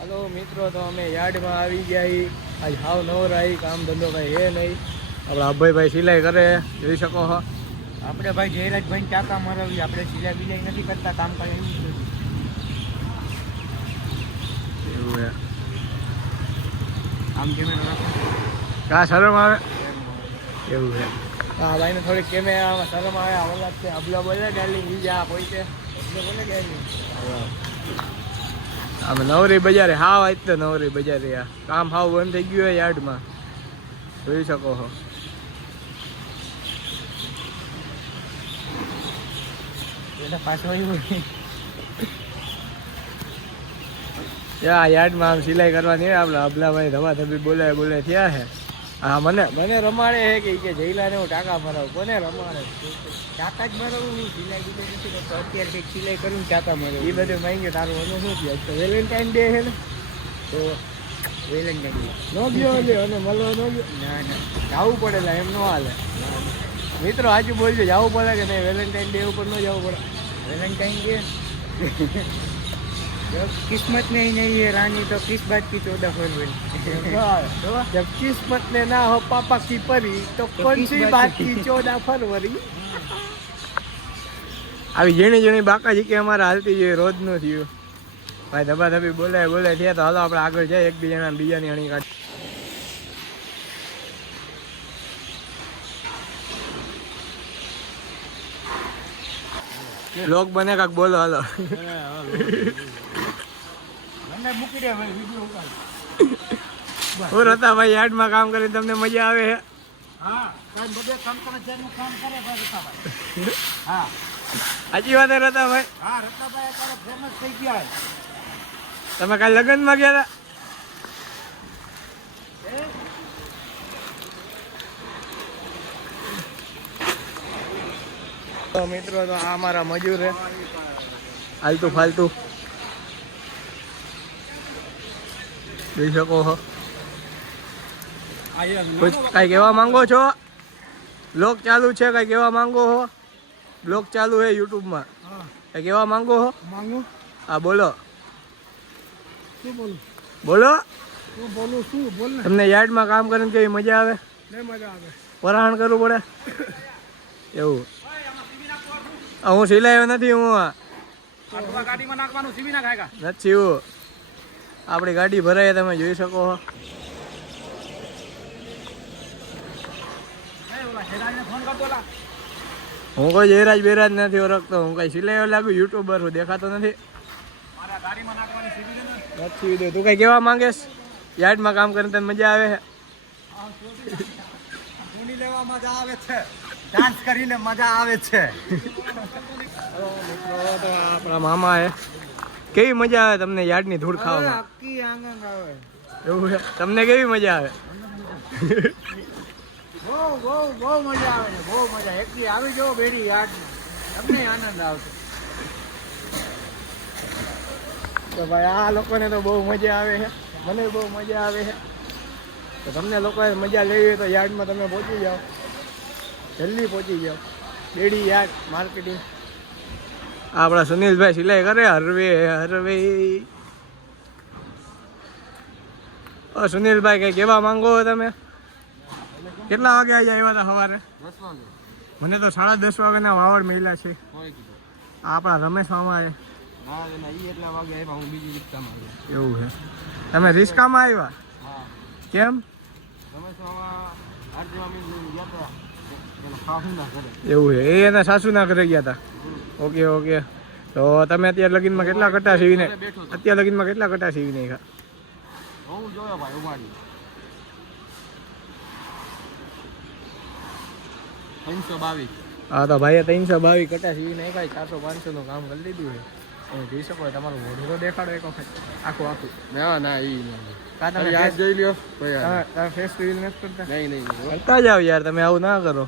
Hello મિત્રો, તો અમે યાર્ડમાં આવી ગયા. આજ હાવ નવરાઈ, કામ ધંધો કઈ હે નહીં. આપણા અભયભાઈ સિલાઈ કરે, જોઈ શકો છો. આપણે ભાઈ જયરાજભાઈ ટાંકા મરાવી, આપણે સિલાઈ બિલાઈ નથી કરતા, કામ કાંઈ એવું છે. આમ કેમેરા કા શરમ આવે એવું છે. હા ભાઈને થોડીક કેમેરામાં શરમ આવે. આવડત છે અબલા બોલે ગાલી ઈ જા પોઈતે બોલે ગાલી. અમે નવરી બજારે હાવ આજ તો નવરી બજારે કામ હાવ બંધ થઈ ગયું હોય યાર્ડમાં, જોઈ શકો છો. એટલે પાછું આવ્યું યાર્ડમાં આમ સિલાઈ કરવાની આપણે અબલાભાઈ ધબાધબી બોલે થયા છે. હા મને રમાડે છે કે જઈલાને હું ટાંકા મરાવું. કોને રમાડે? ટાંકા જ મરાવું. હું સિલાઈ બિલાઈ નથી કરતો, અત્યારે કંઈક સિલાઈ કરું ટાંકા મરાવું. એ બધું માંગ્યું. તારું મને શું થયું? તો વેલેન્ટાઇન ડે છે ને, તો વેલેન્ટાઇન ડે ન ગયો એટલે અને મળવા ન ગયો. ના જવું પડે એમ ન હાલે. મિત્રો આજુ બોલજો, જવું પડે કે નહીં? વેલેન્ટાઇન ડે ઉપર ન જવું પડે? वेलेंटाइन डे जब किस्मत में ही नहीं है रानी तो किस बात की 14 फरवरी। जब किस्मत में ना हो पापा की परी तो कौन सी बात की 14 फरवरी। આવી ઝીણી ઝીણી બાકાજી કે અમારે હાલતી જોઈએ, રોજનું થયું. ભાઈ ધબાધબી બોલે થયા. તો હાલો આપણે આગળ જાય, એકબીજાના બીજાની અણી કાઢ. લોક બને કાક બોલો હાલો. મૂકી દે ભાઈ, વિડિયો ઉતાર. હું રતાભાઈ યાર્ડમાં કામ કરીને તમને મજા આવે છે? હા, કામ બધે કામ કરે છે, કામ કરે ભાઈ રતાભાઈ. હા, સાચી વાત છે રતાભાઈ. હા, રતાભાઈ અત્યારે ફેમસ થઈ ગયા. તમે કાલે લગ્નમાં ગયા હતા? તો મિત્રો, તો આ અમારા મજૂર છે, આલતુ ફાલતુ જોઈ શકો છો. કઈ કહેવા માંગો છો? બ્લોગ ચાલુ છે, કઈ કહેવા માંગો છો? બ્લોગ ચાલુ છે યુટ્યુબમાં, કઈ કહેવા માંગો છો? હા બોલો. શું બોલું? બોલો. શું બોલું? શું બોલ? તમને યાર્ડમાં કામ કરીને કેવી મજા આવે? મજા આવે. પરાહણ કરવું પડે એવું? હું સિલાયો નથી. હું ગાડીમાં નાખવાનું સીવી ના ખાયગા નથી. હું આપણી ગાડી ભરાય, તમે જોઈ શકો છો. હું કોઈ જયરાજ બેરાજ નથી ઓળખતો. હું કઈ સિલાયો લાગુ, યુટ્યુબર હું, દેખાતો નથી. નથી દે. તું કઈ કહેવા માંગેશ? યાર્ડમાં કામ કરીને તને મજા આવે છે? લેવા મજા આવે છે, ડાન્સ કરીને મજા આવે છે. તો આપણા મામા હે. કેવી મજા આવે તમને યાર્ડની ધૂળ ખાવામાં? આખી આંગણ આવે એવું છે? તમને કેવી મજા આવે? બહુ મજા આવે છે, બહુ મજા. એકલી આવી જાઓ બેડી યાર્ડમાં, તમને આનંદ આવશે. તો ભાઈ આ લોકોને તો બહુ મજા આવે છે, મને બહુ મજા આવે છે. તો તમને લોકોએ મજા લેવી હોય તો યાર્ડમાં તમે પહોંચી જાઓ, જલ્દી પહોંચી જાઓ. બેડી યાર્ડ માર્કેટિંગ. આપણા સુનિલભાઈ સિલાઈ કરે, હરવે. ઓ સુનિલભાઈ, કઈ કહેવા માંગો છો તમે? કેટલા વાગે આવ્યા હતા સવારે? 10 વાગે. મને તો 10:30 વાગ્યાના વાવડ મહિલા છે. આપણા રમેશ મામા છે. હા, એટલા વાગે આવ્યા, હું બીજી રિક્ષામાં આવ્યો. એવું છે? તમે રિક્ષામાં આવ્યા? હા. કેમ? રમેશ મામા આરતી ગયા હતા. એવું છે? એ એના સાસુના ઘરે ગયા હતા. ઓકે. તો તમે અત્યારે લગીનમાં કેટલા કટા સીવીને નાખ્યા? હું જોયો ભાઈ ઉમાડી 322. હા, તો ભાઈએ 322 કટા સીવી નાખ્યા. 400-500 નું કામ કરી લીધું છે. તમે જોઈ શકો. તમારું મોઢું દેખાડો એક વખત આખું. ના તમે યાદ જોઈ લ્યો. તમે ફેસ રિવીલ નથી કરતા? નહીં કરતા જાવ યાર, તમે આવું ના કરો.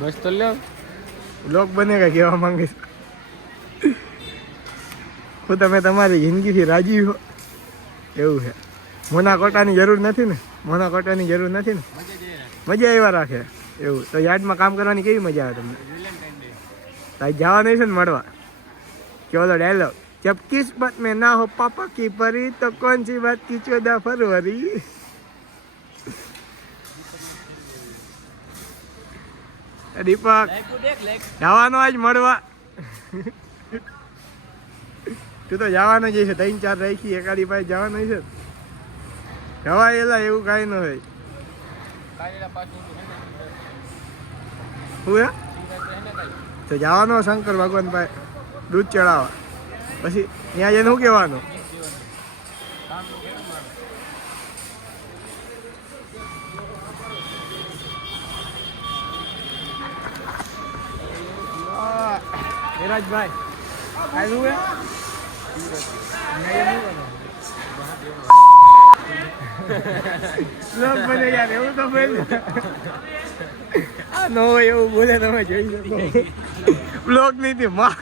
બસ તો લ્યો. બ્લોગ બનેગા કહેવા માંગે. શું તમે તમારી જિંદગીથી રાજી હો? એવું છે. મોના કોટાની જરૂર નથી ને? મોના કોટાની જરૂર નથી ને? મજા એવા રાખે એવું. તો યાર્ડમાં કામ કરવાની કેવી મજા આવે તમને? તાઈ જવા નહીં છે ને મળવા? કેવો તો ડાયલોગ, જબ કિસ્મત में ना हो पापा की परी तो कौन सी बात की 14 फरवरी. દીપક જવાનો આજ મળવા. તું તો જવાનો જ છે, 3-4 રાખી એકાદી પાસે જવાનો છે. જવાય એલા, એવું કાંઈ ન હોય. શું હે? તો જવાનો શંકર ભગવાન પાસે દૂધ ચડાવવા. પછી ત્યાં જઈને શું કહેવાનું? વિરાજભાઈ આવ્યું હે? બ્લોગ બને યાર, એવું તો બોલ. આ નો હોય એવું બોલે, તમે જોઈ શકો. બ્લોગ નહીં થી માં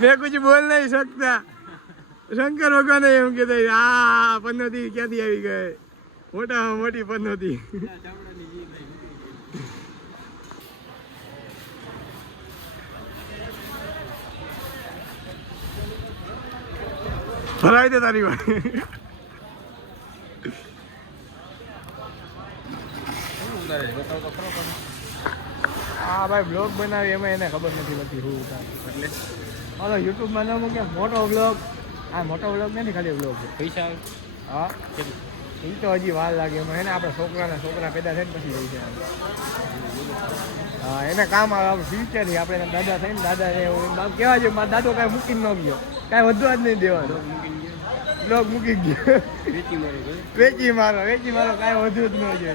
मैं कुछ बोल नहीं सकता. શંકર ભગવાન એમ કીધું, આ પનોતી ક્યાંથી આવી ગઈ? મોટામાં મોટી પનોતી. ભરાવી દે તારી વાત. હા ભાઈ, બ્લોગ બનાવી એમાં એને ખબર નથી પડતી શું એટલે. હાલો યુટ્યુબમાં ન મૂકે મોટો બ્લોગ. હા, મોટો બ્લોગ નથી, ખાલી બ્લોગ પૈસા આવે. હા, એ તો હજી વાર લાગે એમાં. એને આપણા છોકરા પેદા થાય ને પછી રહી જાય. હા, એને કામ આવે આપણું ફ્યુચર. આપણે દાદા થઈને દાદાને એવું બાપ કહેવા જોઈએ, મારો દાદો કાંઈ મૂકીને ન ગયો, કાંઈ વધવા જ નહીં દેવાનું. બ્લોગ મૂકી ગયો, વેચી મારો કાંઈ વધુ જ ન જોઈએ.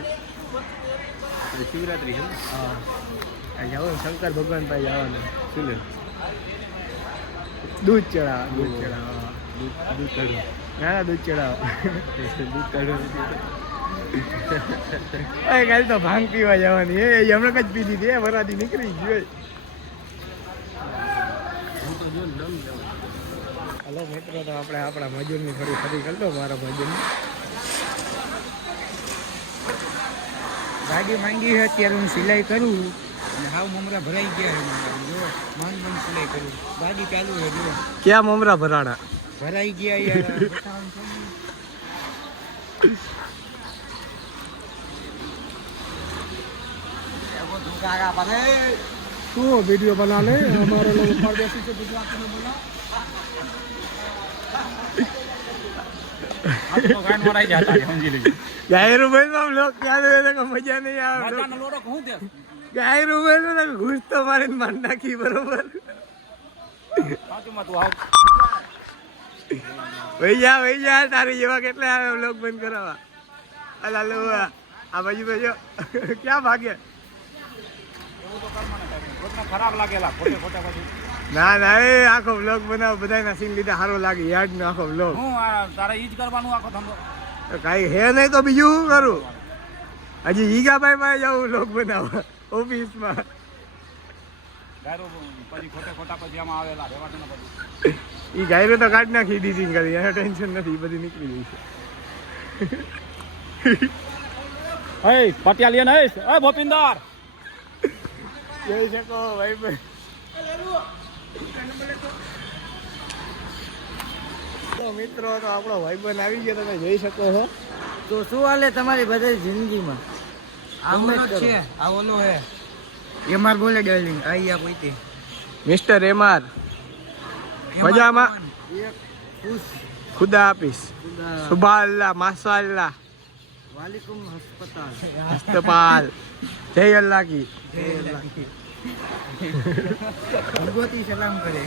શિવરાત્રી છે. હા, જવાનું શંકર ભગવાન પાસે જવાનું. શું દૂધ ચડાવવા. ના દૂધ ચડાવવા. કાલે તો ભાંગ પીવા જવાની. એ હમણાં જ પીધી હતી, વરાતી નીકળી ગઈ. હલો મિત્રો, તો આપણે આપણા મજૂરની થોડી ખરી કરી દો. મારા મજૂરની ગાડી માંગી છે, અત્યારે હું સિલાઈ કરું અને હાવ મમરા ભરાઈ ગયા છે. જો માંગ સિલાઈ કરું, ગાડી ચાલુ છે. જો ક્યાં મમરા ભરાણા? ભરાઈ ગયા યાર. શું वीडियो बना ले हमारे लोग परदेसी से गुजरात में बोला आपको गान मराई जाता है समझी लीजिए. गायरू भाई में हम लोग क्या देते को मजा नहीं आया. मजानो लोडो कहूं दे गायरू भाई में घुस तो मारे मार नाखी बरोबर. સાચું માં તું આવ ભઈ જા તારી જેવા કેટલા આવે વ્લોગ બંધ કરાવવા. અલા લો આ બાજુ તો જો ક્યાં ભાગે. એવું તો કર મને કોટને ખરાબ લાગેલા ખોટા પછી. ના એ આખો વ્લોગ બનાવ, બધાના સીન લીધા સારો લાગે. યાદ નો આખો વ્લોગ હું તારે ઈ જ કરવાનું આખો ધંધો. કાંઈ હે નહીં તો બીજું શું કરું? હજી ઈગાભાઈ માં જાઉં વ્લોગ બનાવવા ઓફિસમાં. ગાયરો પછી ખોટા પછી આમાં આવેલા રહેવા દે ને પછી. ઈ ગાયરો તો કાઢ નાખી એડિટિંગ કરી, એને ટેન્શન નથી, એ બધી નીકળી ગઈ છે. એ પટિયાલિયન હે એ ભોપિંદર જોઈ શકો ભાઈ. તો મિત્રો, તો આપણો ભાઈબંધ આવી ગયો, તમે જોઈ શકો છો. તો શું હાલે તમારી બધી જિંદગીમાં? છે આ ઓલો હે એમઆર બોલે ડાર્લિંગ, આઈ આ પોઈતે મિસ્ટર એમઆર મજામાં? ખુદા હાફિઝ, સુબહ અલ્લાહ, માશા અલ્લાહ, વાલેકુમ હસ્પતાલ હસ્તપાલ, જય અલ્લાહ કી. ભગવતી સલામ કરે.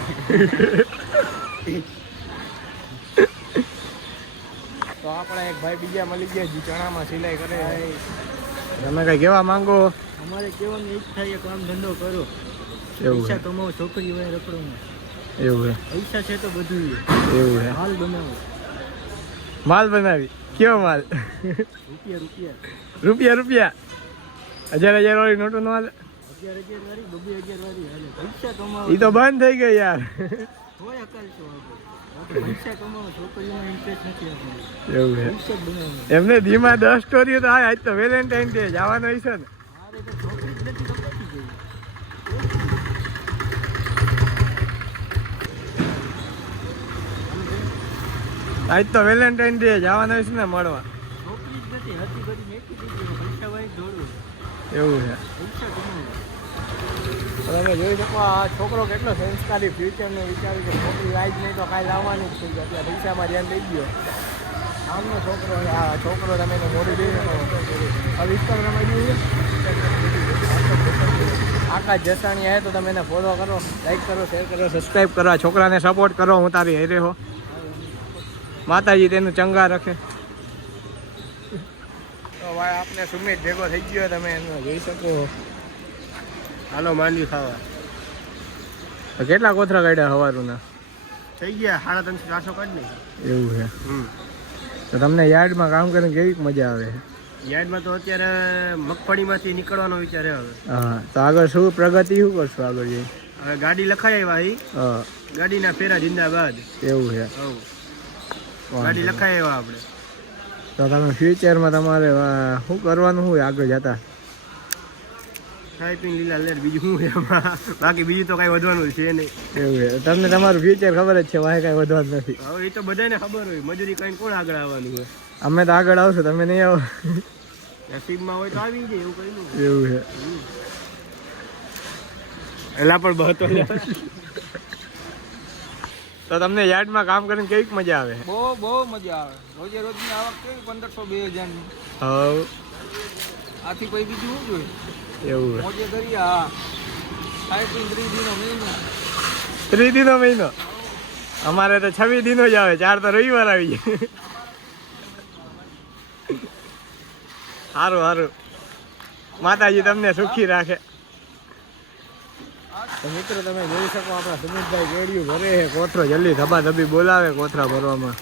તો આપણા એક ભાઈ બીજા મળી ગયા, જે ચણામાં સિલાઈ કરે. તમે કઈ કહેવા માંગો? અમારે કેવાની ઈચ્છા થાય, કામ ધંધો કરો, એવું પૈસા છે, કમાવો, છોકરી હોય રખડો. એવું છે, પૈસા છે તો બધું છે. એવું છે. હાલ બનાવો, માલ બનાવી. કેવો માલ? રૂપિયા રૂપિયા 1000 વાળી નોટો નો હાલે? 11,000 વાળી 2,000 વાળી હાલે. પૈસા કમાવો. એ તો બંધ થઈ ગઈ યાર. હોય અકાલશો આપણે પૈસા કમાવો છોકરીઓમાં ઇન્ટરેસ્ટ નથી આપણને એવું છે ભવિષ્ય જ બનાવવાનું એમને ધીમા 10 સ્ટોરીઓ તો હા આજ તો વેલેન્ટાઇન ડે જવાનો હશે ને મારે તો છોકરી જ નથી તો પતી ગઈ આજ તો વેલેન્ટાઇન ડે જવાનો હશે ને મળવા છોકરી જ નથી હતી બધી મેકી દીધી પૈસા વાળી દોડવું એવું છે પૈસા કમાવો તો તમે જોઈ શકો આ છોકરો કેટલો સંસ્કારી ફ્યુચરનો વિચાર્યું કે છોકરી આજ નહીં તો કાંઈ લાવવાની જ થઈ એટલે પૈસામાં ધ્યાન દઈ ગયો આમનો છોકરો છે આ છોકરો તમે એને મોડું જોઈ શકો આ ઇન્સ્ટાગ્રામમાં જોઈએ આકાશ જસાણી આવે તો તમે એને ફોલો કરો લાઈક કરો શેર કરો સબસ્ક્રાઈબ કરો આ છોકરાને સપોર્ટ કરો હું તારી હેરે હો માતાજી તેનું ચંગા રાખે તો ભાઈ આપને સુમિત ભેગો થઈ ગયો તમે એનો જોઈ શકો હાલો માંડવી ખાવા તો કેટલા કોથરા કાઢ્યા સવારના થઈ ગયા 350-400 કાઢ નહીં એવું છે તો તમને યાર્ડમાં કામ કરીને કેવી મજા આવે યાર્ડમાં તો અત્યારે મગફળીમાંથી નીકળવાનો વિચાર છે હવે હા તો આગળ શું પ્રગતિ શું કરશો આગળ જઈ હવે ગાડી લખાઈ આવી હા ગાડીના ફેરા જિંદાબાદ એવું છે હવ ગાડી લખાઈ આવ્યા આપણે તો તમે ફ્યુચરમાં તમારે શું કરવાનું હોય આગળ જતા ખાઈ પીને લીલા લેર બીજું શું છે એમાં બાકી બીજું તો કાંઈ વધવાનું છે નહીં એવું છે તમને તમારું ફ્યુચર ખબર જ છે વાહે કાંઈ વધવાનું નથી હવે એ તો બધાને ખબર હોય મજૂરી કરીને કોણ આગળ આવવાનું હોય અમે તો આગળ આવશું તમે નહીં આવો નસીબમાં હોય તો આવી જાય એવું કઈ નહીં એવું છે એલા પણ બહતો તો તમને યાર્ડમાં કામ કરીને કેવી મજા આવે બહુ મજા આવે રોજે રોજની આવક કેવી 1500-2000 ની હવ આથી પછી બીજું શું જોઈએ એવું છે મોજે કરીએ હા ખાઈ પીને 3 દિનો મહિનો 3 દિનો મહિનો અમારે તો 26 દિનો જ આવે 4 તો રવિવાર આવી જાય સારું સારું માતાજી તમને સુખી રાખે તો મિત્રો તમે જોઈ શકો આપણા સુમિતભાઈ ગેડિયું ભરે છે કોથરો જલ્દી ધબાધબી બોલાવે કોથરા ભરવામાં